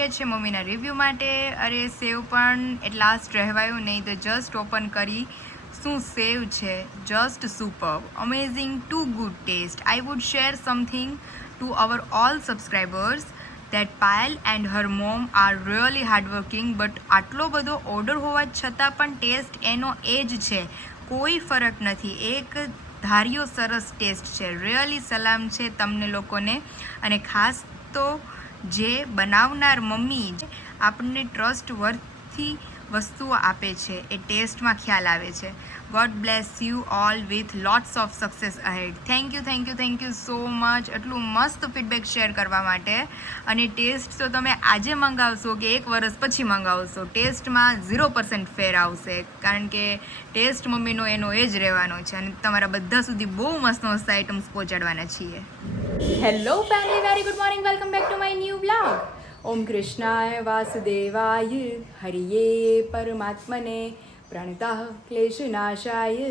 ગયા છે મમ્મીના રિવ્યૂ માટે. અરે સેવ પણ એટ લાસ્ટ રહેવાયું નહીં તો જસ્ટ ઓપન કરી. શું સેવ છે, just superb, amazing, too good taste. I would share something to our all subscribers that Payal and her mom are really hardworking, but આટલો બધો ઓર્ડર હોવા છતાં પણ ટેસ્ટ એનો એ જ છે, કોઈ ફરક નથી, એક ધાર્યો સરસ ટેસ્ટ છે. રિયલી સલામ છે તમને લોકોને. અને ખાસ તો જે બનાવનાર મમ્મી આપણને ટ્રસ્ટ વર્થી વસ્તુઓ આપે છે એ ટેસ્ટમાં ખ્યાલ આવે છે. God bless you all with lots of success ahead. Thank you so much એટલું મસ્ત ફીડબેક શેર કરવા માટે. અને ટેસ્ટ તો તમે આજે મંગાવશો કે એક વર્ષ પછી મંગાવશો, ટેસ્ટમાં 0% ફેર આવશે, કારણ કે ટેસ્ટ મમ્મીનો એનો એ જ રહેવાનો છે. અને તમારા બધા સુધી બહુ મસ્ત મસ્ત આઇટમ્સ પહોંચાડવાના છીએ. Hello family, very good morning, welcome back to my new blog. ઓમ કૃષ્ણાય વાસુદેવાય હરિયે પરમાત્મને પ્રણતઃ ક્લેશનાશાય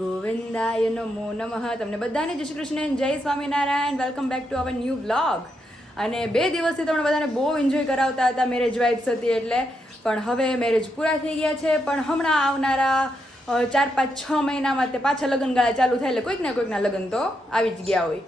ગોવિંદાય નમો નમઃ. તમને બધાને જય શ્રી કૃષ્ણ, જય Swaminarayan, welcome back to our new blog. અને 2 દિવસથી તમને બધાને બહુ એન્જોય કરાવતા હતા, મેરેજ વાઇબ્સ હતી એટલે. પણ હવે મેરેજ પૂરા થઈ ગયા છે, પણ હમણાં આવનારા 4-5-6 મહિનામાં તે પાછા લગ્નગાળા ચાલુ થાય એટલે કોઈક ને કોઈકના લગ્ન તો આવી જ ગયા હોય.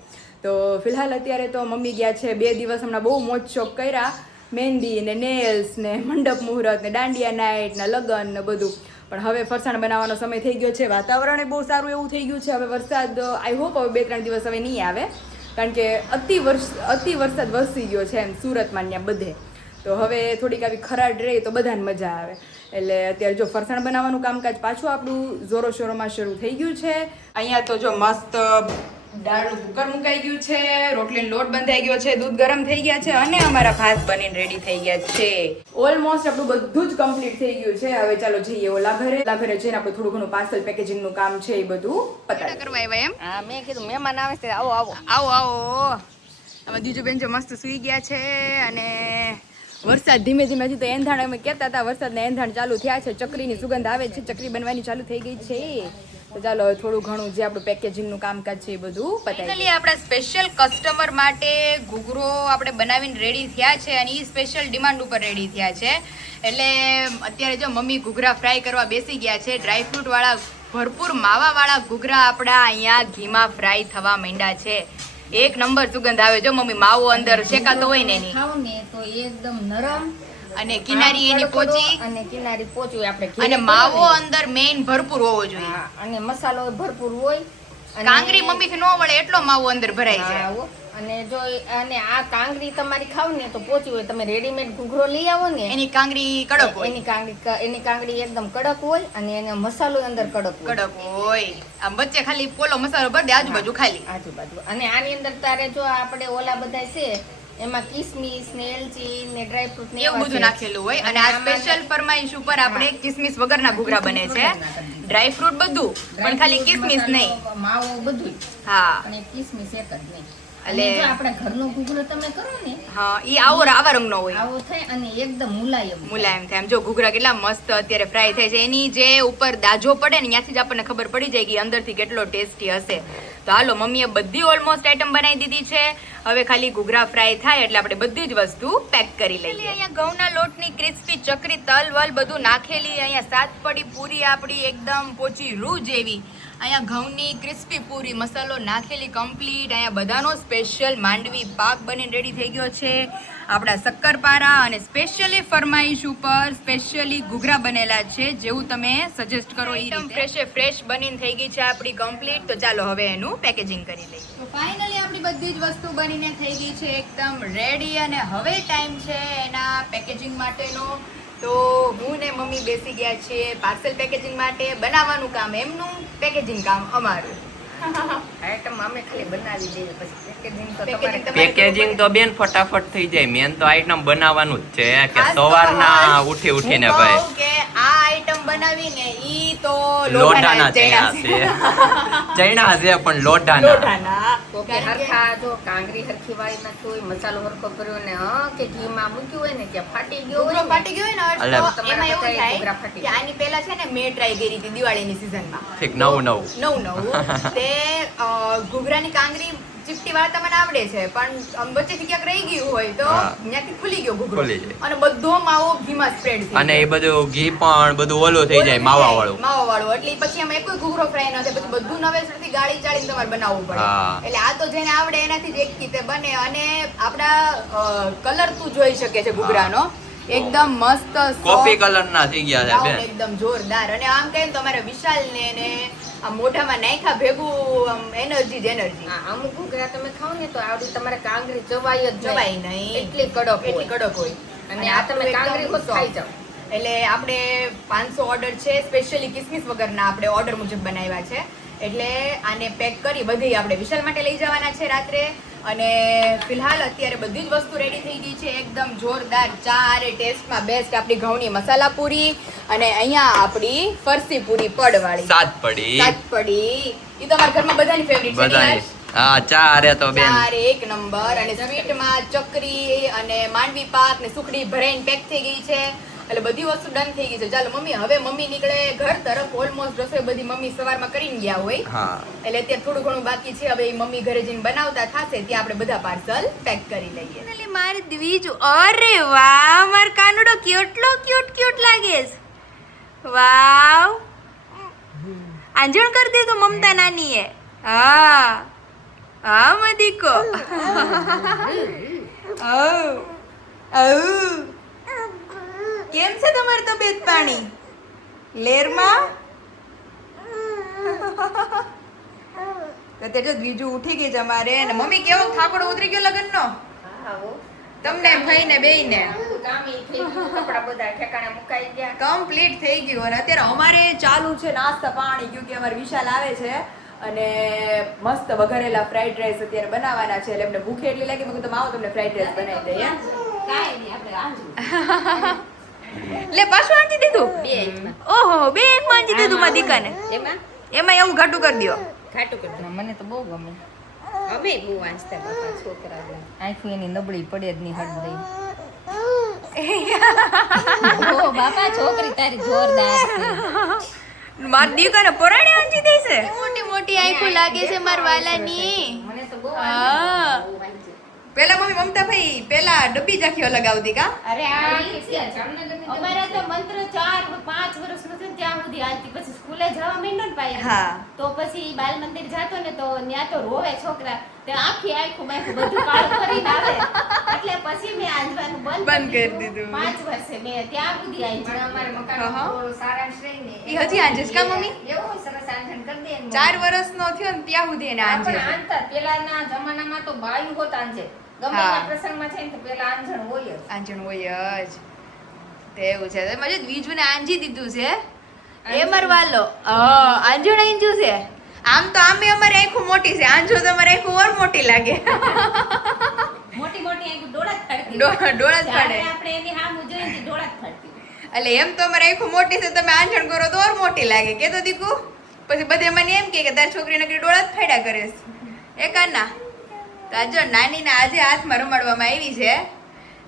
તો ફિલહાલ અત્યારે તો મમ્મી ગયા છે. 2 દિવસ હમણાં બહુ મોજ શોખ કર્યા, મહેંદી ને નેલ્સ ને મંડપ મુહૂર્ત ને દાંડિયા નાઇટ ને લગ્ન ને બધું. પણ હવે ફરસાણ બનાવવાનો સમય થઈ ગયો છે, વાતાવરણ બહુ સારું એવું થઈ ગયું છે. હવે વરસાદ આઈ હોપ હવે 2-3 દિવસ હવે નહીં આવે, કારણ કે અતિ વરસાદ વરસી ગયો છે એમ સુરતમાં ત્યાં બધે. તો હવે થોડીક આવી ખરાડ રહે તો બધાને મજા આવે. એટલે અત્યારે જો ફરસાણ બનાવવાનું કામકાજ પાછું આપણું જોરો શોરોમાં શરૂ થઈ ગયું છે. અહીંયા તો જો મસ્ત દાળનું કુકર મુકાઈ ગયું છે, રોટલીનો લોટ બંધાઈ ગયો છે, દૂધ ગરમ થઈ ગયા છે અને અમારા ભાત બનીને રેડી થઈ ગયા છે. ઓલમોસ્ટ આપણું બધું જ કમ્પ્લીટ થઈ ગયું છે. હવે ચાલો જઈએ ઓલા ઘરે જઈને આપણે થોડું ઘણું પાર્સલ પેકેજિંગનું કામ છે એ બધું પતાવી કરવા આવ્યા એમ. હા, મેં કીધું મહેમાન આવે છે, આવો. આમાં દીજુબેન જો મસ્ત સૂઈ ગયા છે. અને વરસાદ ધીમે ધીમે હજી તો એંધાણ અમે કહેતા હતા, વરસાદના એંધાણ ચાલુ થયા છે, ચકરીની સુગંધ આવે છે, ચકરી બનવાની ચાલુ થઈ ગઈ છે. તો ચાલો થોડું ઘણું જે આપણું પેકેજિંગનું કામકાજ છે એ બધું પતાવી. આપણા સ્પેશિયલ કસ્ટમર માટે ઘૂઘરો આપણે બનાવીને રેડી થયા છે અને એ સ્પેશિયલ ડિમાન્ડ ઉપર રેડી થયા છે. એટલે અત્યારે જો મમ્મી ઘૂઘરા ફ્રાય કરવા બેસી ગયા છે. ડ્રાયફ્રૂટ વાળા ભરપૂર માવા વાળા ઘૂઘરા આપણા અહીંયા ઘીમાં ફ્રાય થવા માંડ્યા છે. એક નંબર સુગંધ આવે. જો મમ્મી માવો અંદર શેકાતો હોય ને એની ખાવ ને તો એકદમ નરમ અને કિનારી એની પોચી અને કિનારી પોચી આપણે અને માવો અંદર મેઈન ભરપૂર હોવો જોઈએ. અને મસાલો ભરપૂર હોય. કાંગરી મમ્મી થી નો વળે એટલો માવો અંદર ભરાઈ જાય. અને જો અને આ કાંગરી તમારી ખાવ ને તો પોચી હોય. તમે રેડીમેડ ઘૂઘરો લઈ આવો ને એની કાંગરી કડક હોય, એની કાંગરી એકદમ કડક હોય અને એનો મસાલો અંદર કડક હોય. આમ વચ્ચે ખાલી પોલો મસાલો ભર દે, આજુબાજુ ખાલી આજુબાજુ. અને આની અંદર તારે જો આપણે ઓલા બધા છે એમાં કિસમિસ ને એલચી ને ડ્રાયફ્રૂટ ને એવું બધું નાખેલું હોય. અને આ સ્પેશિયલ ફરમાઈશ ઉપર આપણે કિસમિસ વગરના ઘૂઘરા બને છે. ડ્રાયફ્રૂટ બધું પણ ખાલી કિસમિસ નહીં, માવો બધું. હા, અને કિસમિસ એક જ નહીં. એટલે જો આપણે ઘરનો ઘૂઘરો તમે કરો ને, હા, ઈ આવા રંગનો હોય, આવો થાય અને એકદમ મુલાયમ થાય. આમ જો ઘૂઘરા કેટલા મસ્ત અત્યારે ફ્રાય થાય છે. એની જે ઉપર દાજો પડે ને ત્યાંથી જ આપણને ખબર પડી જાય કે અંદરથી કેટલો ટેસ્ટી હશે. તો હાલો, મમ્મીએ બધી ઓલમોસ્ટ આઈટમ બનાવી દીધી છે. હવે ખાલી ઘૂઘરા ફ્રાય થાય એટલે આપણે બધી જ વસ્તુ પેક કરી લઈએ. અહીંયા ઘઉંના લોટની ક્રિસ્પી ચકરી, તલ વલ બધું નાખેલી. અહીંયા 7 પડી પૂરી આપણી એકદમ પોચી રૂ જેવી. અહીંયા ઘઉંની ક્રિસ્પી પૂરી, મસાલો નાખેલી કમ્પ્લીટ. અહીંયા બધાનો સ્પેશિયલ માંડવી પાક બનીને રેડી થઈ ગયો છે. આપણા શક્કરપારા અને સ્પેશિયલી ફરમાઈશ ઉપર સ્પેશિયલી ઘૂઘરા બનેલા છે. જેવું તમે સજેસ્ટ કરો એ રીતે ફ્રેશ બનીને થઈ ગઈ છે આપણી કમ્પ્લીટ. તો ચાલો હવે એનું પેકેજિંગ કરી લઈએ. તો ફાઇનલી આપણી બધી જ વસ્તુ બનીને થઈ ગઈ છે એકદમ રેડી. અને હવે ટાઈમ છે એના પેકેજિંગ માટેનો. તો હું ને મમ્મી બેસી ગયા છીએ પાર્સલ પેકેજિંગ માટે. બનાવવાનું કામ એમનું, પેકેજિંગ કામ અમારું. આઈટમ અમે ખાલી બનાવી દઈએ, પછી પેકેજિંગ તો બેન ફટાફટ થઈ જાય. મેન તો આઈટમ બનાવવાનું જ છે કે સવારના ઉઠીને ભાઈ કે આ આઈટમ બનાવીને ઈ તો લોઢાના ચણા છે પણ લોઢાના. કે હરખા જો કાંગરી હરખી વાળી નાખી હોય, મસાલો હરખો કર્યો ને કે ઘીમાં મૂક્યું હોય ને ત્યાં ફાટી ગયો હોય ને તો એમાં એવું થાય કે આની પહેલા છે ને મેં ટ્રાય કરી હતી દિવાળીની સીઝનમાં. ઠીક, નવું તે ઘૂઘરાની કાંગરી ચીપટી વાળતા મને આવડે છે, પણ આમ વચ્ચેથી ક્યાંક રહી ગયું હોય તો હા. ત્યાંથી ખુલી ગયો ઘૂઘરો ખુલી જાય. અને બધો માવો ઘીમાં સ્પ્રેડ થઈ અને એ બધું ઘી પણ બધું ઓલું થઈ જાય માવા વાળું. માવા વાળું એટલે પછી એમાં કોઈ ઘૂઘરો ફ્રાય ન થાય, પછી બધું નવેસરથી ગાળી ચાળીને તમારે બનાવવું પડે. હા. એટલે આ તો જેને આવડે એનાથી જ એક રીતે બને. અને આપણા કલર તું જોઈ શકે છે ઘૂઘરાનો, એકદમ મસ્ત કોફી કલર ના થઈ ગયા છે brown, બેન. એકદમ જોરદાર. અને આમ કહે ને તો અમારે વિશાલ ને આ મોઢામાં નાખ્યા ભેગું આમ એનર્જી જ એનર્જી. હા, અમુક ઘૂઘરા તમે ખાઓ ને તો આવડી તમારે કાંગરી ચવાય જ જવાય નહીં, એટલી કડક એટલી હોય. કડક હોય. અને આ તમે આપણું કાંગરી એકદમ હોત ખાઈ જાઓ. એટલે આપણે 500 ઓર્ડર છે, સ્પેશિયલી કિસમિસ વગરના આપણે ઓર્ડર મુજબ બનાવ્યા છે. એટલે આને પેક કરી બધી આપણે વિશાલ માટે લઈ જવાના છે રાત્રે. અને ફિલહાલ અત્યારે બધી જ વસ્તુ રેડી થઈ ગઈ છે, એકદમ જોરદાર. ચા અરે ટેસ્ટમાં બેસ્ટ આપણી ઘઉંની મસાલા પૂરી, અને અહીંયા આપણી ફરસી પૂરી પડવાળી સાત પડી સાતપડી. ઈ તો અમારા ઘરમાં બધાની ફેવરિટ છે. બધાય. નિરાશ? હા, ચા અરે તો બેન ચાર એક નંબર. અને સ્વીટમાં ચકરી અને માંડવી પાક ને સુખડી ભરાઈને પેક થઈ ગઈ છે. એટલે બધી વસ્તુ ડન થઈ ગઈ છે. ચાલો મમ્મી, હવે મમ્મી નીકળે ઘર તરફ. ઓલમોસ્ટ રસોઈ બધી મમ્મી સવારમાં કરીને ગયા હોય, હા એટલે અત્યારે થોડું ઘણું બાકી છે. હવે ઈ મમ્મી ઘરે જઈને બનાવતા થાશે, ત્યાં આપણે બધા પાર્સલ પેક કરી લઈએ. એટલે મારે દ્વિજ, અરે વાહ, માર કાનુડો કેટલો ક્યુટ લાગે છે. વાવ, આંજણ કરી દીધું મમતા નાનીએ. હા હા મદીકો. કેમ છે તમારી તબિયત પાણી લેરમાં? અત્યારે જો બીજું ઉઠી ગઈ છે અમારે. અને મમ્મી કેવો થાકડો ઉતરી ગયો લગનનો હા, હો. તમને ભાઈને બેયને? કામ ઈ થઈ ગયું, કપડાં બધા ઠેકાણે મુકાઈ ગયા. કમ્પ્લીટ થઈ ગયું. અને અત્યારે અમારે ચાલુ છે નાસ્તા પાણી, ક્યોંકિ અમારે વિશાલ આવે છે અને મસ્ત વઘારેલા ફ્રાઈડ રાઈસ અત્યારે બનાવવાના છે. એટલે એમને ભૂખ એટલી લાગી, મેં કીધું તમે આવો તમને ફ્રાઈડ રાઈસ બનાવી દઈએ. કાંઈ નહીં, આપણે આંજવું. લે પાછું આંટી દીધું? બે એકમાં. ઓહો, બે એક માંજી દીધું મારી દીકાને. એમાં એમાં એવું ઘાટું કરી દ્યો. ખાટું કરી દો. મને તો બહુ ગમે. અમે બહુ વાંચતા બાપા છોકરા. આંખું એની નબળી પડે જ નહીં હટ દઈ. ઓ બાપા, છોકરી તારી જોરદાર છે. મારી દીકાને પરાણે આંજી દે છે. મોટી મોટી આંખો લાગે છે માર વાલાની. મને તો બહુ હા. બહુ વાંચે. પેલા મમ્મી મમતા ભાઈ પેલા ડબ્બી જાખી અલગ આવતી કા? અરે આ અમારા તો મંત્ર 4-5 વર્ષનો છે ને ત્યાં સુધી આલતી. પછી સ્કૂલે જવા માંડ્યો ને પાછી. હા. તો પછી બાલ મંદિર જાતો ને તો ન્યા તો રોવે છોકરા. તે આખી આખું બાખું બધું કાળું કરીને આવે. એટલે પછી મેં આંજવાનું બંધ કરી દીધું. 5 વર્ષે મેં ત્યાં સુધી આંજી. અમારે હા, હા. મકાન સારાંશ રહીને ઈ હજી આંજે છે કા મમ્મી? એવું સરસ આંજણ કરી દે ને. 4 વર્ષનો થયો ને ત્યાં સુધી એને આંજે પણ છે. આંજતા પેલાના જમાનામાં તો બાયું હોત આંજે. ગમે હા. એના પ્રસંગમાં છે ને તો પેલા આંજણ હોય જ. આંજણ હોય જ. તે એવું છે. તો મજે બીજુને આંજી દીધું છે. એ મરવાલો. હા, આંજણ આંજ્યું છે. આમ તો આમે અમારી આંખો મોટી છે. આંજો તો અમારી આંખો ઓર મોટી લાગે. મોટી મોટી આંખો ડોળા જ ફાડતી. ડોળા જ જ્યારે ફાડે. આપણે એની સામું જોઈએ ને ડોળા જ ફાડતી. એટલે એમ તો અમારી આંખો મોટી છે, તમે આંજણ કરો તો ઓર મોટી લાગે. કે તો દીકુ પછી બધે મને એમ કે તારી છોકરી નકરી ડોળા જ ફાડ્યા કરે છે. એ કાના તો આ જો નાની ના આજે હાથમાં રમાડવામાં આવી છે.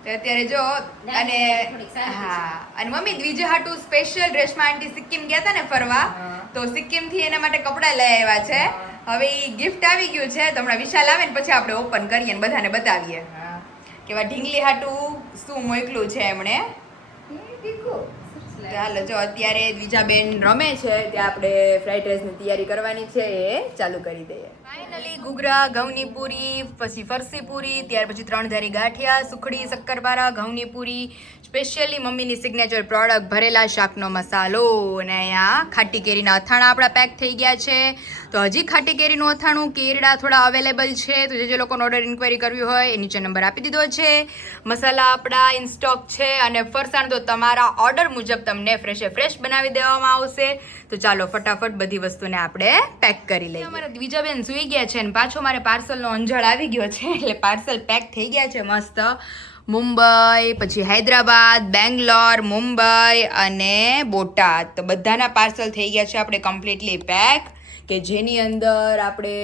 તો અત્યારે જો અને થોડીક સારી છે. હા, અને મમ્મી દ્વિજ હાટુ સ્પેશિયલ રેશમા આંટી સિક્કિમ ગયા હતા ને ફરવા, હા. તો સિક્કિમ થી એના માટે કપડાં લઈ આવ્યા છે. હવે ઈ ગિફ્ટ આવી ગયું છે, તો હમણાં વિશાલ આવે ને પછી આપણે ઓપન કરીએ ને બધાને બતાવીએ હા. કે ઢીંગલી હાટુ શું મોકલું છે એમણે. એ દીકરો. સરસ લાગે. ચાલો જો અત્યારે દ્વિજાબેન રમે છે, ત્યાં આપણે ફ્રાઈડ રાઈસની તૈયારી કરવાની છે, એ ચાલુ કરી દઈએ. ફાઇનલી ઘૂઘરા, ઘઉંની પૂરી, પછી ફરસી પૂરી, ત્યાર પછી 3 ધારી ગાંઠિયા, સુખડી, શક્કરપારા, ઘઉંની પૂરી, સ્પેશિયલી મમ્મીની સિગ્નેચર પ્રોડક્ટ ભરેલા શાકનો મસાલો, અને અહીંયા ખાટી કેરીના અથાણા આપણા પેક થઈ ગયા છે. તો હજી ખાટી કેરીનું અથાણું, કેરડા થોડા અવેલેબલ છે, તો જે લોકોને ઓર્ડર ઇન્ક્વાયરી કરવી હોય એ નીચે નંબર આપી દીધો છે. મસાલા આપણા ઇન સ્ટોક છે, અને ફરસાણ તો તમારા ઓર્ડર મુજબ તમને ફ્રેશ બનાવી દેવામાં આવશે. તો ચાલો ફટાફટ બધી વસ્તુને આપણે પેક કરી લઈએ. અમારા દ્વિજાબેન સુઈ ગયા છે, અને પાછો મારે પાર્સલનો અંજળ આવી ગયો છે, એટલે પાર્સલ પેક થઈ ગયા છે મસ્ત. મુંબઈ, પછી હૈદરાબાદ, બેંગ્લોર, મુંબઈ અને બોટાદ, તો બધાના પાર્સલ થઈ ગયા છે આપણે કમ્પ્લીટલી પેક, કે જેની અંદર આપણે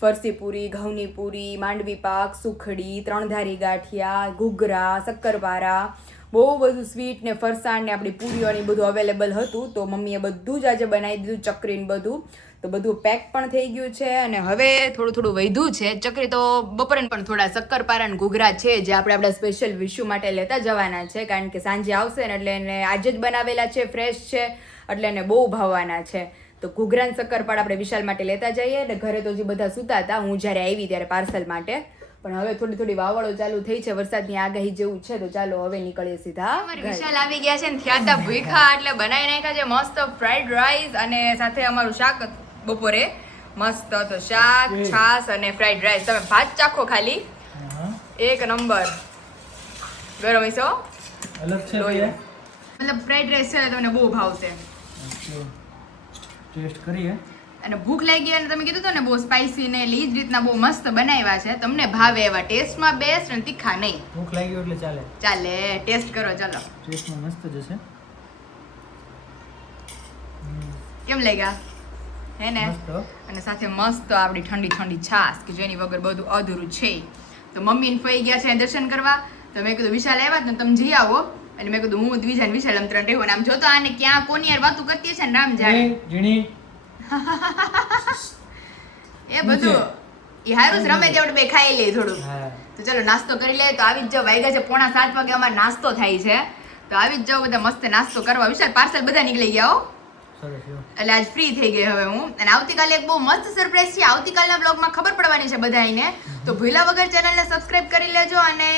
ફરસી પૂરી, ઘઉંની પૂરી, માંડવી પાક, સુખડી, 3 ધારી ગાંઠિયા, ઘૂઘરા, શક્કરપારા, બહુ બધું સ્વીટ ને ફરસાણ ને આપણી પૂરીઓની બધું અવેલેબલ હતું. તો મમ્મીએ બધું જ આજે બનાવી દીધું, ચકરીને બધું. તો બધું પેક પણ થઈ ગયું છે અને હવે થોડું થોડું વધ્યું છે. ચકરી તો બપોરે પણ થોડા શક્કરપારા અને ઘૂઘરા છે જે આપણે આપણા સ્પેશિયલ વિશુ માટે લેતા જવાના છે, કારણ કે સાંજે આવશે ને એટલે એને આજે જ બનાવેલા છે, ફ્રેશ છે, એટલે એને બહુ ભાવવાના છે. તો ઘૂઘરા અને શક્કરપારા આપણે વિશાલ માટે લેતા જઈએ. અને ઘરે તો જે બધા સૂતા હતા હું જ્યારે આવી ત્યારે પાર્સલ માટે, પણ હવે થોડી થોડી વાવડો ચાલુ થઈ છે, વરસાદની આગાહી જેવું છે. તો ચાલો હવે નીકળીએ સીધા. વિશાલ આવી ગયા છે ને થયા તા ભૂખા એટલે બનાવી નાખ્યા છે મસ્ત ફ્રાઈડ રાઈસ અને સાથે અમારું શાક બપોરે મસ્ત તો શાક, છાસ અને ફ્રાઈડ રાઈસ. તમે ભાત ચાખો ખાલી, એક નંબર. ગરમ હશો અલગ છે મતલબ ફ્રાઈડ રાઈસ છે તમને બહુ ભાવશે. ટેસ્ટ કરીએ. અને ભૂખ લાગી અને તમે કીધું તો ને બહુ સ્પાઈસી ને એ જ રીતના બહુ મસ્ત બનાવ્યા છે. તમને ભાવે એવા, ટેસ્ટમાં બેસ્ટ અને તીખા નહીં. ભૂખ લાગી એટલે ચાલે. ચાલે ટેસ્ટ કરો. ચાલો ટેસ્ટમાં મસ્ત જ હશે. કેમ લાગ્યા હે ને? મસ્ત. અને સાથે મસ્ત આપણી ઠંડી ઠંડી છાશ કે જેની વગર બધું અધૂરું છે. તો મમ્મી ને ફઈ ગયા છે દર્શન કરવા, તો મેં કીધું વિશાલ આવ્યા તો તમે જઈ આવો. એટલે મેં કીધું હું દ્વિજા ને વિશાલ આમ ત્રણ રહેવું. આમ જોતો આને ક્યાં કોની યાર વાતું કરતી છે ને રામ જાણે જીણી એ બધું એ હારું જ રમે તે આપણે બે ખાઈ લઈએ થોડું. હા. તો ચલો નાસ્તો કરી લે. તો આવી જ જાવ, વાગ્યા છે 6:45 વાગે અમારે નાસ્તો થાય છે. તો આવી જ જાવ બધા મસ્ત નાસ્તો કરવા. વિશાલ પાર્સલ બધા નીકળી ગયા હો, સરસ લ્યો. એટલે આજ ફ્રી થઈ ગઈ હવે હું. અને આવતીકાલે એક બહુ મસ્ત સરપ્રાઈઝ છે. આવતીકાલના બ્લોગમાં ખબર પડવાની છે બધાને, તો ભૂલા વગર ચેનલને સબસ્ક્રાઇબ કરી લેજો અને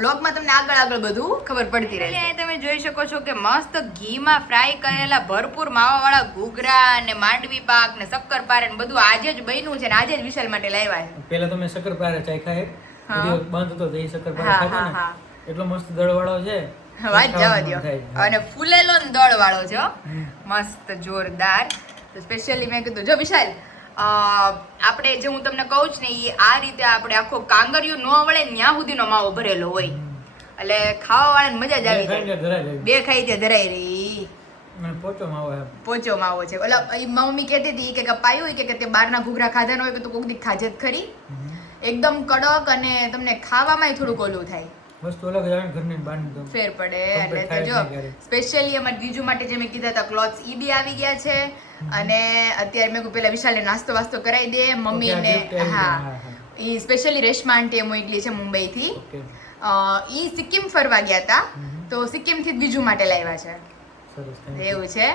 બ્લોગમાં તમને આગળ આગળ બધું ખબર પડતી રહેશે. તમે જોઈ શકો છો કે મસ્ત ઘીમાં ફ્રાય કરેલા ભરપૂર માવાવાળા ઘૂઘરા અને માંડવી પાક ને શક્કરપારા ને બધું આજે જ બન્યું છે ને આજે જ વિશાલ માટે લાવ્યા છે. પહેલા તમે શક્કરપારા ચાખ્યા હે? હા. વિડિયો બંધ હતો તો એ શક્કરપારા હા, ખાધા હા, ને એટલો મસ્ત દળવાળો છે. વાત જવા દો. અને ફૂલેલો ને દળ વાળો છે હો. હમ. મસ્ત જોરદાર. તો સ્પેશિયલી મેં કીધું જો વિશાલ આપણે જે હું તમને કહું છું ને એ આ રીતે આપણે આખો કાંગરિયું ન વળે ને ત્યાં સુધીનો માવો ભરેલો હોય, એટલે ખાવા વાળાને મજા જ આવી જાય. બે ખાઈ ત્યાં ધરાઈ રહી. મને પોચો માવો હે. પોચો માવો છે. ઓલા ઈ મમ્મી કહેતી હતી કે પાયું કે તે બહારના ઘૂઘરા ખાધા ન હોય કે તું કોક દી ખાજે જ ખરી. એકદમ કડક અને તમને ખાવામાં થોડુંક ઓલું થાય, વસ્તુ અલગ આવે ઘરની બહારની તો ફેર પડે. Compare એટલે તો થાય જ જો નહીં ક્યારેય. સ્પેશિયલી અમારા જીજુ માટે જે મેં કીધા હતા ક્લોથ્સ ઈ બી આવી ગયા છે. અને અત્યારે મેં પેલા વિશાલને નાસ્તો વાસ્તો કરાવી દે મમ્મીને. Okay, આ gift આવી હા, ગયું. હા, ઈ સ્પેશિયલી રેશમા આંટીએ મોકલી છે મુંબઈથી. ઓકે. ઈ સિક્કિમ ફરવા ગયા હતા, તો સિક્કિમથી જ બીજુ માટે લાવ્યા છે. સરસ. thank you. એવું છે.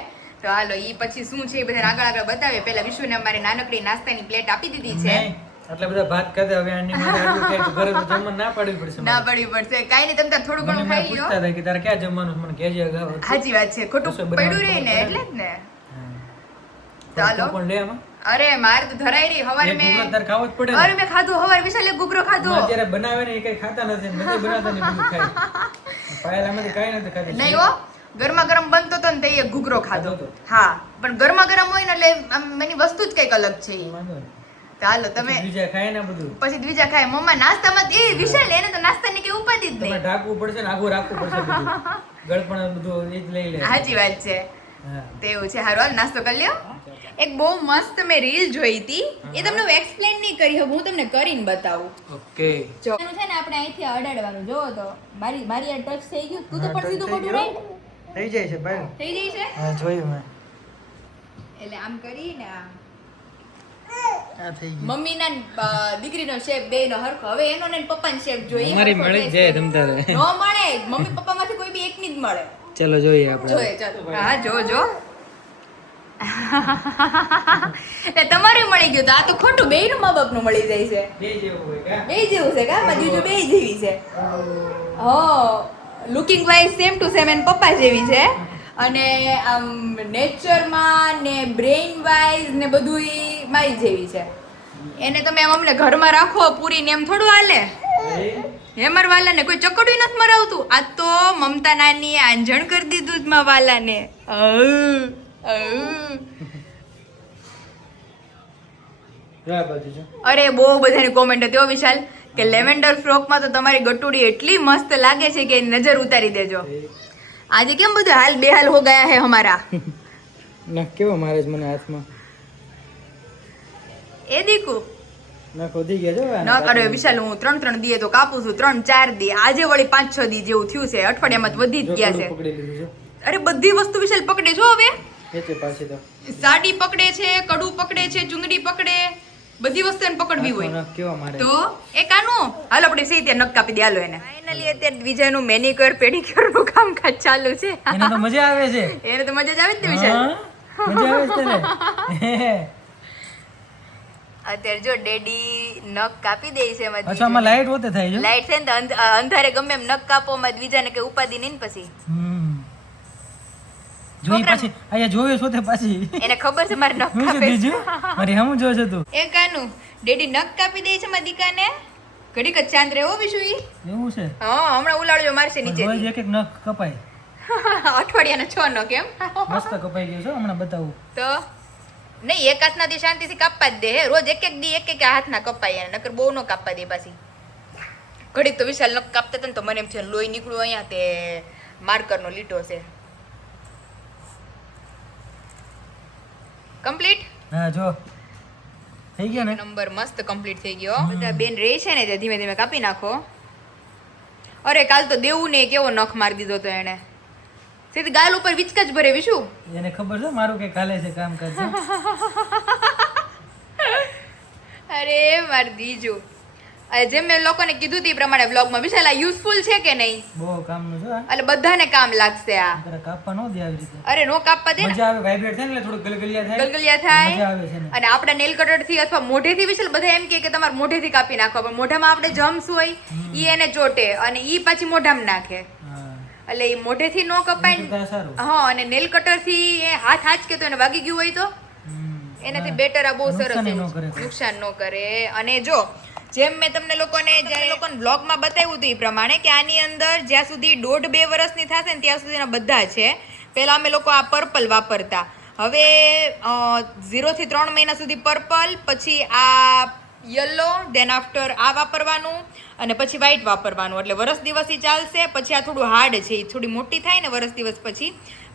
તો હાલો ઈ પછી શું છે એ બધા આગળ આગળ બતાવે. પેલા વિશુને અમારે નાનકડી નાસ્તાની પ્લેટ આપી દીધી છે. નહીં, આટલા બધા ભાત ખાધા હવે આની માટે આટલું ખાય તો ઘરે તો જમવાનું ના પાડવી પડશે ના મારે. પડવી પડશે, કાંઈ નહીં, તમે તાર થોડું મને ઘણું મને ખાઈ લ્યો. પૂછતા હતા કે તારે ક્યાં જમવાનું છે? મને કહેજે અગાઉ. સાચી વાત છે, ખોટું રસોઈ પડ્યું બનાવવાનું રહે ને પડે. એટલે જ ને. હા. ચાલો. તો પણ લે આમાં. અરે મારે તો ધરાઈ રહી હવારે એક ઘૂઘરો મેં તારે ખાવો જ પડે ને. અરે મેં ખાધું હવારે વિશાલે ઘૂઘરો ખાધો. આમાં અત્યારે બનાવે ને એ કઈ ખાતા નથી, નથી બનાવતા ને બધું ખાય. પાયલામાંથી કાંઈ નથી ખાતું. નહીં હો, ગરમા ગરમ બનતો તો ને તે એક ઘૂઘરો ખાધો. ખાધો તો. હા, પણ ગરમા ગરમ હોય ને એટલે આમ એની વસ્તુ જ કંઈક અલગ છે ઈ. વાંધો નહીં. તો હાલો તમે બીજા ખાય ને બધું પછી બીજા ખાય. મમ્મા નાસ્તામાં એ વિશાલ એને તો નાસ્તાની કે ઉપાધિ જ તમારે નહીં. ઢાંકવું પડશે ને આગું રાખવું પડશે બધું. ગળપણ બધું એ જ લઈ લે. સાચી વાત છે. હા. તેવું છે. હારું હાલ નાસ્તો કરી લ્યો. એક બહુ મસ્ત મેં રીલ જોઈ હતી, એ તમને હું એક્સપ્લેન નહીં કરી શકું, હું તમને કરીને બતાવું. ઓકે. જો એનું છે ને આપણે અહીંથી અડાડવાનું. જોવો તો મારી આ ટચ થઈ ગયું. તું તો પણ સીધું મોટું રાઈટ થઈ જાય છે ભાઈ. થઈ જાય છે. હા જોયું મેં. એટલે આમ કરીને આ આ થઈ ગયું. મમ્મીના દીકરીનો શેપ બેયનો હરખો. હવે એનો ને પપ્પાનો શેપ જોઈએ. અમારી મળી જ જાય તમ તારે. નો મળે, મમ્મી પપ્પામાંથી કોઈ બી એકની જ મળે. ચલો જોઈએ આપણે. જોઈએ ચાલો. હા જો એ તમારે મળી ગયું તો આ તો ખોટું. બેયનું મા બાપનું મળી જાય છે. બે જેવું હોય કા? બે જેવું છે કા? મારી જીજુ બે જેવી છે. Looking wise same to same એન પપ્પા જેવી છે. અને આમ નેચરમાં ને બ્રેઇન વાઇઝ ને બધું ઈ મારી જેવી છે. એને તમે આમ અમને ઘરમાં રાખો પૂરી ને એમ થોડું હાલે. હેમર વાલાને કોઈ ચકડું નથી મરાવતું. આ તો મમતા નાનીએ આંજણ કરી દીધું જ મા વાલાને. જા બાજુ જો. અરે બહુ બધાની કોમેન્ટ હતી હો વિશાલ કે લેવેન્ડર ફ્રોકમાં તો તમારી ગટુડી એટલી મસ્ત લાગે છે કે એની નજર ઉતારી દેજો. આજે કેમ બધું હાલ બેહાલ હો ગયા હે હમારા. ના કેવો મારે જ મને હાથમાં એ દીકુ ના ખોદી ગયા જો. ન કરે વિશાલ, હું 3 દીએ તો કાપું છું. 3-4 દી, આજે વળી 5-6 દી જેવું થયું છે. અઠવાડિયામાં તો વધી જ ગયા છે. પકડી લીધું છે. અરે બધી વસ્તુ વિશાલ પકડે છો હવે. ખેંચે પાછી તો સાડી પકડે છે, કડું પકડે છે, ચુંદડી પકડે, બધી વસ્તુ એને પકડવી હોય. હાથમાં નખ કેવા મારે. તો એ કાનું હાલ આપણે સી ત્યાં નખ કાપી દે હાલો એને. ફાઇનલી અત્યારે વિજયનું મેનિક્યોર પેડિક્યોર નું કામકાજ ચાલુ છે. એને તો મજા આવે છે. એને તો મજા જ આવે જ ને વિશાલ. હા, મજા આવે છે તને. અત્યારે જો ડેડી નખ કાપી દે છે એમાં અચ્છા આમાં લાઈટ હોતે થાય છે. લાઈટ છે ને તો અંધારે ગમે એમ નખ કાપો માં બીજાને કે ઉપાધિ નહીં ને પછી જોઈ પાછી અહીંયા જોયો છો તે પાછી એને ખબર છે મારે નખ હું છે કાપે છે. બીજું મારી હમું જોયો છે તું એ કાનું ડેડી નખ કાપી દે છે મારી દીકાને ઘડીક જ ચાંદ રે હો વિશુ ઈ. એવું છે હા હમણાં ઉલાળજો મારશે નીચે રોજ એક એક નખ કપાય અઠવાડિયાના 6 નખ એમ મસ્ત કપાઈ ગયો છે હમણાં બતાવું તો નહીં એક હાથનાથી શાંતિથી કાપવા જ દે હે રોજ એક એક દી એક એક હાથના કપાય એને નકર બહુ નો કાપવા દે પાછી ઘડીક તો વિશાલ નખ કાપતા હતા ને તો મને એમ છે લોહી નીકળ્યું અહીંયા તે માર્કરનો લીટો છે કમ્પ્લીટ. હા જો થઈ ગયા ને નંબર મસ્ત કમ્પ્લીટ થઈ ગયો. બધા બેન રે છે ને તે ધીમે ધીમે કાપી નાખો. અરે કાલ તો દેવું ને કેવો નખ મારી દીધો તો એને સીધી ગાલ ઉપર વિચકા જ ભરે વિશુ. એને ખબર છે મારું કે કાલે છે કામ કરશે અરે માર દીજો જેમ મેં લોકોને કીધું તે પ્રમાણે વ્લોગમાં વિશાલ આ યુઝફુલ છે કે નહીં? બહુ કામનું છે આ. એટલે બધાને કામ લાગશે આ. તારે કાપવા ન દે આવી રીતે અરે નો કાપવા દે ને મજા આવે વાઇબ્રેટ થાય ને એટલે થોડું ગલગલિયા થાય ગલગલિયા થાય મજા આવે છે ને અને આપણા નેલ કટર થી અથવા મોઢેથી વિશાલ બધા એમ કે તમારે મોઢેથી કાપી નાખવા પણ મોઢામાં આપણે જમ્સ હોય ઈ એને ચોટે અને ઈ પાછી મોઢામાં નાખે હા એટલે ઈ મોઢેથી નો કપાય ને. તો સારું હા અને નેલ કટર થી એ હાથ હાચ કે તો એને વાગી ગયું હોય તો એનાથી બેટર આ બહુ સરસ નુકસાન ય ન એવું કરે. છે. નુકસાન ન કરે. અને જો જેમ મેં તમને લોકોને જ્યારે લોકોને બ્લોગમાં બતાવ્યું હતું એ પ્રમાણે કે આની અંદર જ્યાં સુધી 1.5-2 વર્ષની થશે ને ત્યાં સુધીના બધા છે. પહેલા અમે લોકો આ પર્પલ વાપરતા, હવે 0 થી 3 મહિના સુધી પર્પલ, પછી આ યલો, દેન આફ્ટર આ વાપરવાનું અને પછી વ્હાઈટ વાપરવાનું. એટલે વરસ દિવસ ઈ ચાલશે. પછી આ થોડું હાર્ડ છે, એ થોડી મોટી થાય ને વરસ દિવસ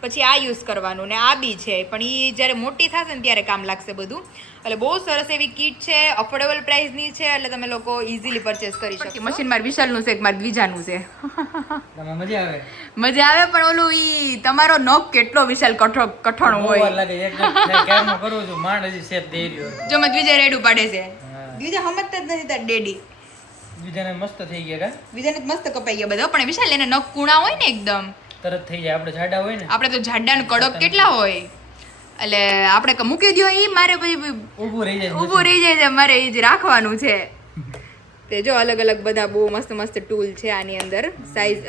પછી આ યુઝ કરવાનું. ને આ બી છે પણ એ જ્યારે મોટી થશે ને ત્યારે કામ લાગશે બધું. એટલે બહુ સરસ એવી કીટ છે, અફોર્ડેબલ પ્રાઇસની છે, એટલે તમે લોકો ઇઝીલી પરચેસ કરી શકો. મશીન માર વિશાલનું છે કે માર દ્વિજાનું છે. તમે મજા આવે મજા આવે પણ ઓલું ઈ તમારો નખ કેટલો વિશાલ કઠણ બહુ હોય. વાર લાગે એક નખ ક્યારનો કરું છું માંડ હજી શેપ દઈ રહ્યો જો મેં દ્વિજા રેડું પાડે છે. હા. દ્વિજા સમજતા જ નથી તાર ડેડી. બીજાને મસ્ત થઈ ગયા કા દ્વિજાને તો મસ્ત કપાઈ ગયા બધા પણ વિશાલ એને નખ કૂણા હોય ને એકદમ તરત થઈ જાય આપણે જાડા હોય ને આપણે તો જાડા ને કડક કેટલા હોય એટલે આપણે મૂકી દો ઈ મારે પછી ઊભું રહી જાય ઊભું રહી જાય છે મારે એ જ રાખવાનું છે. તે જો અલગ અલગ બધા બહુ મસ્ત મસ્ત ટૂલ છે આની અંદર. સાઈઝ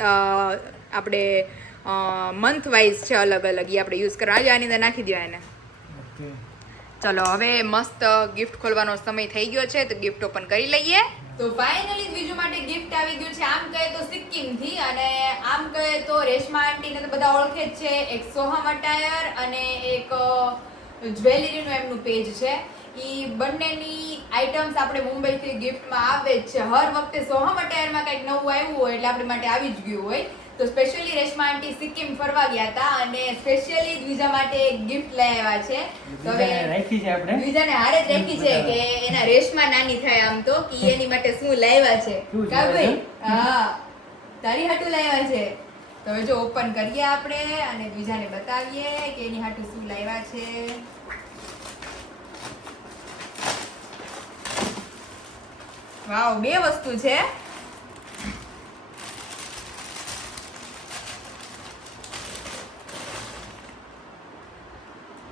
આપણે મંથ વાઇઝ છે અલગ અલગ, એ આપણે યુઝ કરવા આની અંદર નાખી દો એને. ઓકે. ચલો હવે મસ્ત ગિફ્ટ ખોલવાનો સમય થઈ ગયો છે તો ગિફ્ટ ઓપન કરી લઈએ. તો ફાઇનલી બીજું માટે ગિફ્ટ આવી ગયું છે. આમ કહે તો સિક્કિમ થી અને આમ કહે તો રેશમા આંટીને તો બધા ઓળખે જ છે. એક સોહમ અટાયર અને એક જ્વેલરીનું એમનું પેજ છે. ઈ બંનેની આઇટમ્સ આપણે મુંબઈથી ગિફ્ટમાં આવે જ છે. હર વખતે સોહમ અટાયરમાં કંઈક નવું આવ્યું હોય એટલે આપણી માટે આવી જ ગયું હોય. તો સ્પેશિયલી રેશમા આંટી સિક્કિમ ફરવા ગયા હતા અને સ્પેશિયલી દ્વિજા માટે એક ગિફ્ટ લઈ આવ્યા છે. તો હવે બીજાને રાખી છે આપણે દ્વિજાને હારે જ રાખી છે કે એના રેશમા નાની થાય આમ તો કે ઈ એની માટે શું લાવ્યા છે. શું કા ભાઈ? લાવ્યા હા તારી હાટુ લાવ્યા છે. તો હવે જો ઓપન કરીએ આપણે અને દ્વિજાને બતાવીએ કે એની હાટુ શું લાવ્યા છે. વાવ, બે વસ્તુ છે.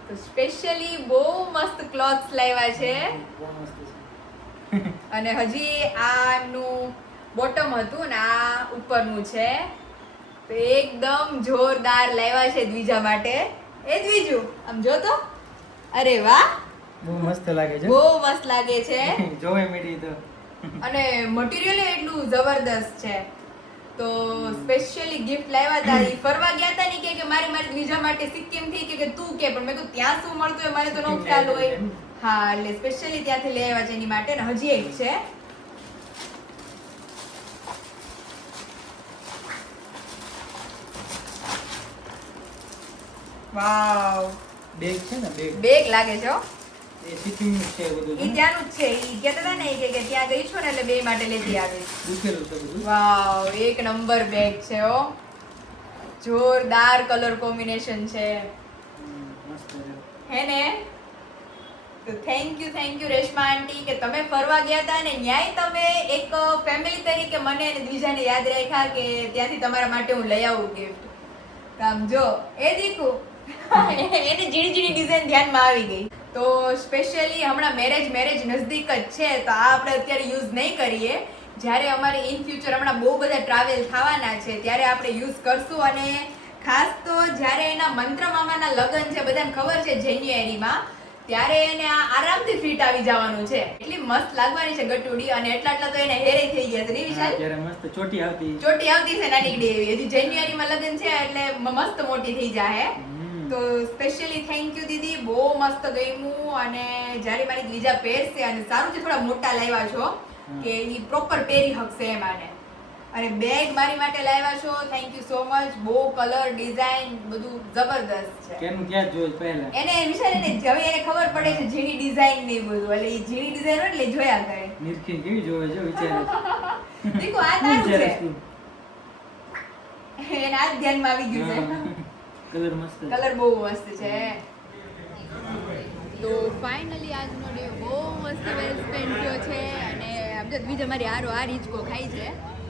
તો સ્પેશિયલી બહુ મસ્ત ક્લોથ્સ લાવ્યા છે બહુ મસ્ત છે. અને હજી આ એમનું બોટમ હતું ને આ ઉપરનું છે. તો એકદમ જોરદાર લાવ્યા છે દ્વિજા માટે. એ દ્વિજુ આમ જો તો, અરે વાહ, બહુ મસ્ત લાગે છે બહુ મસ્ત લાગે છે. જોવે મીડી તો અને મટીરિયલ એટલું જબરદસ્ત છે. તો સ્પેશિયલી ગિફ્ટ લાવ્યા હતા. ઈ ફરવા ગયા હતા ને કે મારી દ્વિજા માટે સિક્કિમ થી કે તું કે પણ મેં કીધું ત્યાં શું મળતું હોય મને તો ન ખ્યાલ હોય. હા એટલે સ્પેશિયલી ત્યાંથી લઈ આવ્યા છે એની માટે. ને હજી એક છે. વાવ, બેગ છે ને બેગ લાગે છે હો. એ સિક્કિમ છે બધું ઈ ત્યાંનું જ છે. ઈ કહેતા હતા ને કે ત્યાં ગઈ છું ને એટલે બે માટે લેતી આવીશ. દુખેલું છે બધું વાવ, એક નંબર બેગ છે હો. જોરદાર કલર કોમ્બિનેશન છે. મસ્ત છે. હે ને? તો થેન્ક યુ રેશમા આંટી કે તમે ફરવા ગયા હતા ને ન્યાય તમે એક ફેમિલી તરીકે મને અને દ્વિજાને યાદ રાખ્યા કે ત્યાંથી તમારા માટે હું લઈ આવું ગિફ્ટ. આમ જો એ દીકુ એને ઝીણી ઝીણી ડિઝાઇન ધ્યાનમાં આવી ગઈ. તો સ્પેશિયલી હમણાં મેરેજ નજદીક જ છે તો આ આપણે અત્યારે યુઝ નહીં કરીએ. જ્યારે અમારે ઇન ફ્યુચર હમણાં બહુ બધા ટ્રાવેલ થવાના છે ત્યારે આપણે યુઝ કરશું. અને ખાસ તો જ્યારે એના મંત્ર મામાના લગ્ન છે બધાને ખબર છે જાન્યુઆરીમાં, ત્યારે એને આ આરામથી ફિટ આવી જવાનું છે. એટલી મસ્ત લાગવાની છે ગટુડી. અને એટલા તો એને હેરે થઈ ગયા છે ને વિશાલ? ત્યારે મસ્ત ચોટી આવતી છે નાનીકડી એવી. હજી જાન્યુઆરીમાં લગ્ન છે એટલે મસ્ત મોટી થઈ જાય. તો સ્પેશિયલી થેન્ક યુ દીદી, બહુ મસ્ત ગમ્યું. અને જ્યારે મારી દ્વિજા પહેરશે અને સારું છે થોડા મોટા લાવ્યા છો કે ઈ પ્રોપર પહેરી શકશે એમ આને. અને બેગ મારી માટે લાવ્યા છો, થેન્ક યુ સો મચ. બહુ કલર ડિઝાઇન બધું જબરદસ્ત છે. કેનું ક્યાં જોયું પહેલા એને વિશાલ એને હવે એને ખબર પડે છે ઝીણી ડિઝાઇન ને બધું. એટલે ઈ ઝીણી ડિઝાઇન હોય એટલે જોયા કરે. નિરખી કેવી જોવે છે વિચારે દીકુ આ તારું છે. એને આ જ ધ્યાનમાં આવી ગયું છે. કલર મસ્ત છે. કલર બહુ મસ્ત છે. તો ફાઇનલી આજનો ડે બહુ મસ્ત વેલ સ્પેન્ડ થયો છે. અને આમ તો બીજા મારી હારો આ રીચકો ખાઈ છે.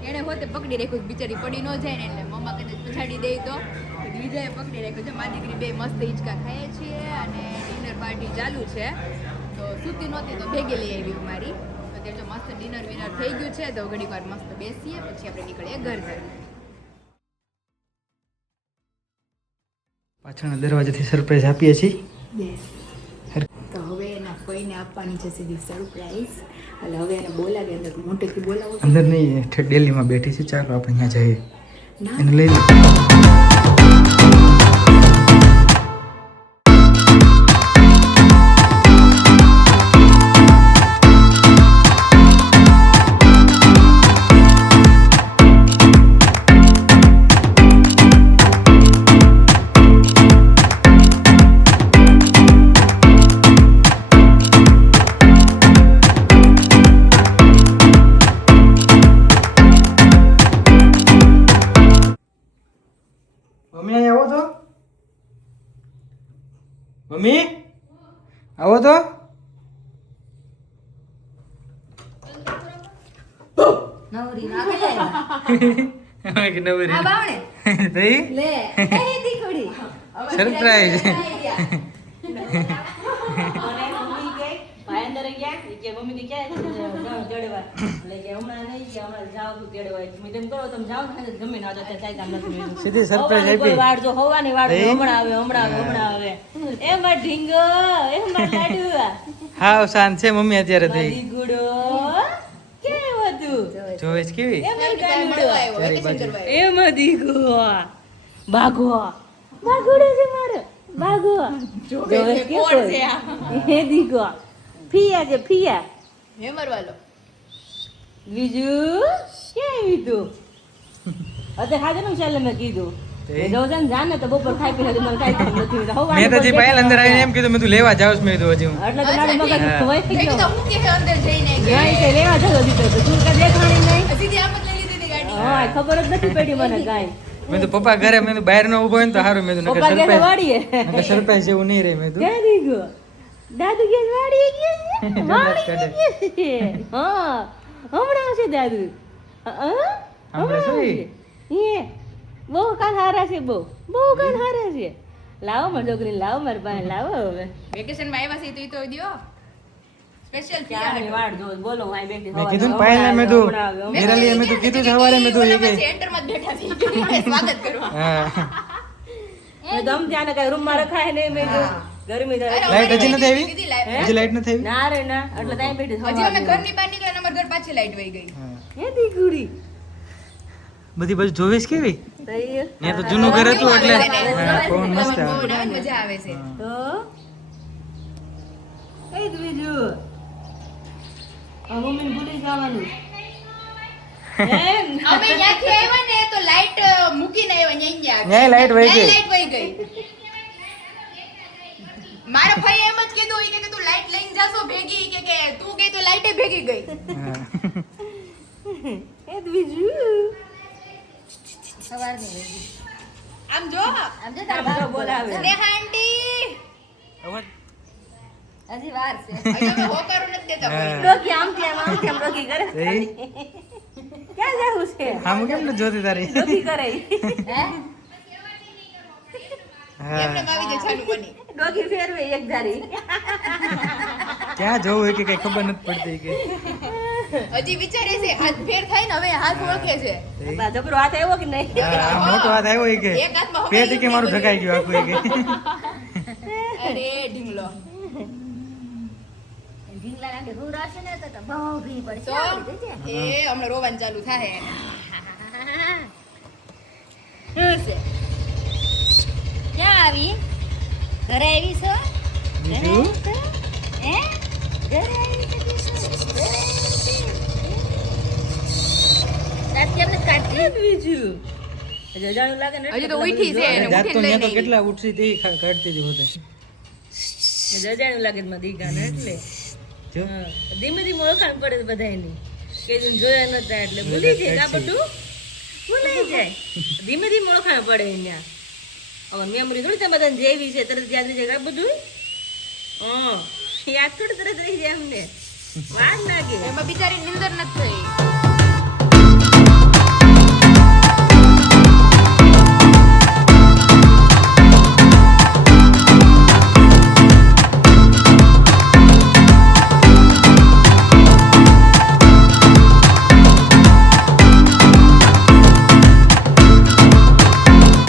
એને હોતે પકડી રાખ્યું બિચારી પડી ન જાય ને એટલે મમ્મા કદાચ પછાડી દે તો બીજાએ પકડી રાખ્યું છે. મારી દીકરી બે મસ્ત હિંચકા ખાઈએ છીએ અને ડિનર પાર્ટી ચાલુ છે. તો સૂતી નહોતી તો ભેગી લઈ આવી મારી. તો તે જો મસ્ત ડિનર વિનર થઈ ગયું છે તો ઘડીક વાર મસ્ત બેસીએ પછી આપણે નીકળીએ ઘર તરફ. પાછળના દરવાજાથી સરપ્રાઈઝ આપીએ છીએ. તો હવે એના કોઈને આપવાની છે સીધી સરપ્રાઈઝ. એટલે હવે એને બોલાવે અંદર મોટેથી બોલાવો. અંદર નહીં દિલ્હીમાં બેઠી છે. ચાલો આપણે ત્યાં જઈએ ના એને લઈ લઈએ. મમ્મી અહીં આવો તો. મમ્મી આવો તો. નવરી ના કહેવાય. કે નવરી આ બાવણે થઈ લે એ દીકડી સરપ્રાઈઝ. મને મમ્મી કે ભાઈ અંદર ગયા કે મમ્મી કે ક્યાં છે જાવ તેડવા એટલે કે હમણાં નહીં કે હમણાં જાવ તું તેડવા મેં તેમ કરો તમે જાવ ને ગમે ના જતા કાઈ કામ નથી મેં સીધી સરપ્રાઈઝ આપી. વાડ જો હોવાની વાડ નહીં? હમણાં આવે એ માં ઢીંગો એ માં લાડુ હાવ શાંત છે મમ્મી અત્યારે થઈ. મારી ગુડો કેવું હતું જોવે છે કેવી એ માં કાનુડો ચારે બાજુ. એ માં દીગો બાગો બાગુડો છે મારો બાગો જોવે કે કોણ છે આ? એ દીગો ફિયા છે ફિયા હે મરવાલો. બીજું કેવી તું અત્યારે હાજર નું ચાલે મેં કીધું રોજન જાને તો બપોર ખાઈ પીને મને કાઈ કામ નથી મેં તો જી પાયલ અંદર આવીને એમ કીધું મેં તું લેવા જાઉં છું. મેં કીધું હજી હું એટલે તો મારું મગજ ખવાઈ મેં ગયો કીધું હું કે અંદર જઈને ગાય કે લેવા જતો દીધો તો તું કા દેખાણી નહીં સીધી આમ જ લઈ લીધી હતી ગાડી. હા ખબર જ નથી પડી મને કાઈ મેં તો પપ્પા ઘરે મેં તો બહાર નો ઉભો હોય ને તો સારું. મેં તો પપ્પા ગયા સરપ્રાઈઝ વાડીએ સરપ્રાઈઝ જેવું નહીં રહે. મેં તો ક્યાં દી ગયો દાદુ ગયા વાડીએ ગયા છે જમણા જ વાડીએ કાઢે. ગયા છે હા હમણાં આવશે દાદુ હમણાં શું ઈ? એ બહુ કાન હારા છે બહુ કાન હારા છે લાવો મારી છોકરી લાવો મારી પાસે લાવો હવે વેકેશનમાં આવ્યા છે તો ઈ તો દ્યો. સ્પેશિયલ ક્યારની વાટ જોઉં. બોલો હું અહીં બેઠી મેં હવા કીધું ને હવા પાયલને મેં તો હમણાં આવે, હમણાં નિરાલીએ મેં તો કીધું છે સવારે મેં તો એ કે સેન્ટરમાં જ બેઠા છે ઈ સ્વાગત કરવા. હા મેં તો આમ ત્યાં ને કાંઈ રૂમમાં રખાય નહીં મેં કીધું. ગરમી થાય. લાઈટ હજી નથી આવી? સીધી લાઈટ. હજી લાઈટ નથી આવી? ના રે ના એટલે ત્યાં બેઠી હજી અમે ઘરની બહાર નીકળ્યા ને અમારા ઘર પાછી લાઈટ વહી ગઈ. હા. હે દીકરી બધી બાજુ જોવેશ કેવી? તઈ ત્યાં તો જૂનું ઘર હતું એટલે હા, પવન મસ્ત આવે. પવન આવે ને મજા આવે છે. તો એ જ બીજું આ મમ્મીને ભૂલી જવાનું અમે ત્યાંથી આવ્યા ને તો લાઈટ મૂકીને આવ્યા ન્યા. ન્યાય લાઈટ વહી ગઈ. લાઈટ વહી ગઈ. મારા ભાઈ એમ જ કીધું ઈ કે તું લાઈટ લઈને જાશો ભેગી ઈ કે તું ગઈ તો લાઈટે ભેગી ગઈ. હા. એ જ બીજું આમ જો તારા બોલાવે સ્નેહા આંટી અવાજ હજી વાર છે હજી અમે હોકારો નથી દેતા કોઈ. ડોકી આમથી આમ ડોકી કરે એ ક્યાં જવું છે આમ કેમ ન જોતી તારી ડોકી કરે હે હા એમને આવી જાય છાનું બની. ડોકી ફેરવે એક ધારી ક્યાં જવું હોય કે કઈ ખબર નથી પડતી કે હજી વિચારે છે હાથ ફેર થાય ને હવે હાથ ઓળખે છે. બા જબરો હાથ આવ્યો કે નહીં હા આ મોટો હાથ આવ્યો હોય કે એક હાથમાં પેટી કે મારું ઢકાઈ ગયું આખું એ કે અરે ઢીંગલો. ઢીંગલા લાગે હું રાશે ને તો બહુ ભી પડશે તો આવડી જશે. એ હમણાં રોવાનું ચાલુ થાય. શું છે ક્યાં આવી ઘરે આવી છો બીજું હે ઘરે આવી છે બીજું? ઘરે આવી છે? દાંત કેમ નથી કાઢતી? બીજું હજી અજાણું લાગે ને હજી તો ઉઠી છે એને જાત તો ઉઠીને ન્યા તો લઈને કેટલા ઉઠી તે કાઢતી જ હોતે હજી અજાણું લાગે છે મારા દીકરાને એટલે જો હા. ધીમે ધીમે ઓળખાણ પડે છે બધાયની કે જેને જોયા નતા એટલે ભૂલી જાય આ બધું ભૂલાઈ જાય ધીમે ધીમે ઓળખાણ પડે અહીંયા હવે મેમરી થોડી તમે બધાને જેવી છે તરત યાદ રહી જાય આ બધું યાદ થોડી તરત રહી જાય અમને વાર લાગે એમાં બિચારી નિંદર નથી થઈ.